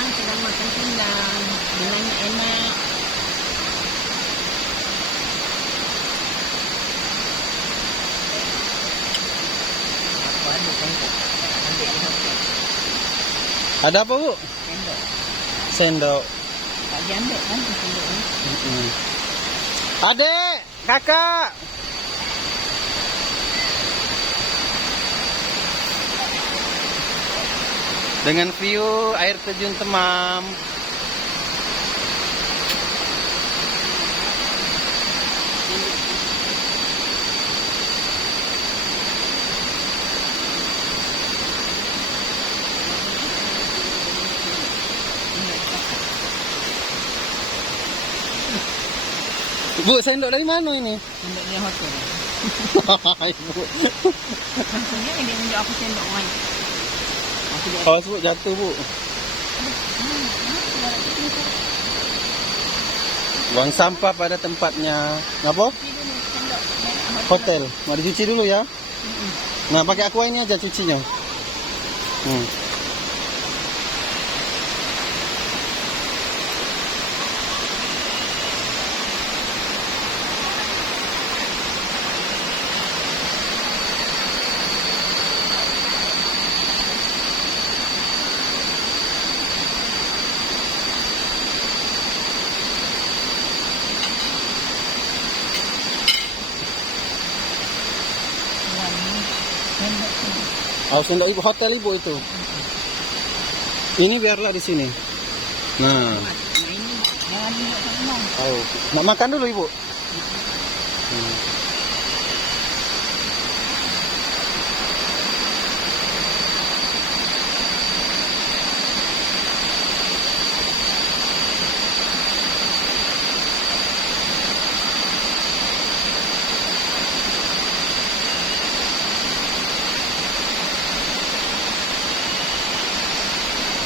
Sekarang sedang makan pindang, pindangnya enak. Aku ada sendok, ambil di hotel. Ada apa, Bu? Sendok, Sendok. tak jandok kan sendoknya. Adek, kakak. Dengan view air terjun Temam. Bu, sendok dari mana ini? Sendok di hotel. Ibu. Maksudnya dia tunjuk aku sendok main. Aku dia Awas, Bu, jatuh, Bu. Buang sampah pada tempatnya. Ngapa? Hotel. Mau dicuci dulu ya. Nah, pakai aqua ini aja cucinya. Oh, sendok ibu hotel ibu itu. Ini biarlah di sini. Nah, ini jangan ngomong. oh, nak makan dulu ibu.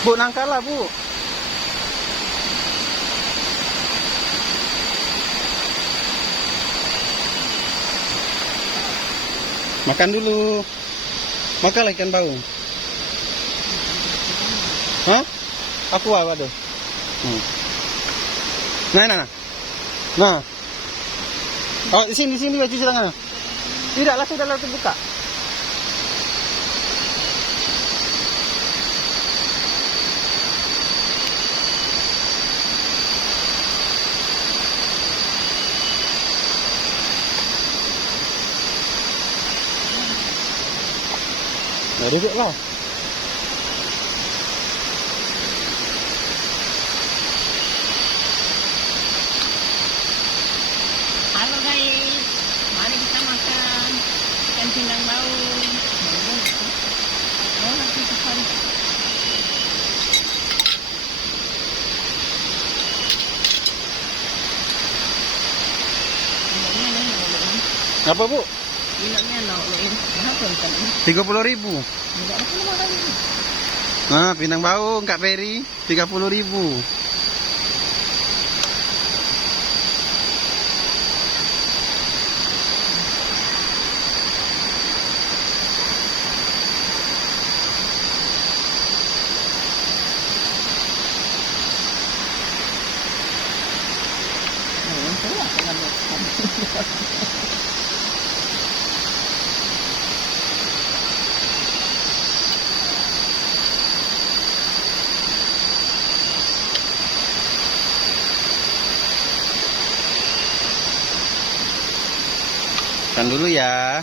Bu, nangkalah, Bu. Makan dulu. Makanlah ikan bau. Hah? Aku apa tuh? Nah, nah, nah. Nah. Oh, di sini cuci tangan. Tidaklah, sudahlah terbuka. Nah, duduklah. Halo guys, mari kita makan ikan pindang bau. Oh, nanti sekali. Pindangnya nih, noloin. Apa, Bu? Pindangnya noloin. Berapa ikan ini? 30.000. Tidak ada pun makan ini. Nah, pindang bau Kak Peri 30.000. Itu lah dengan Makan dulu ya.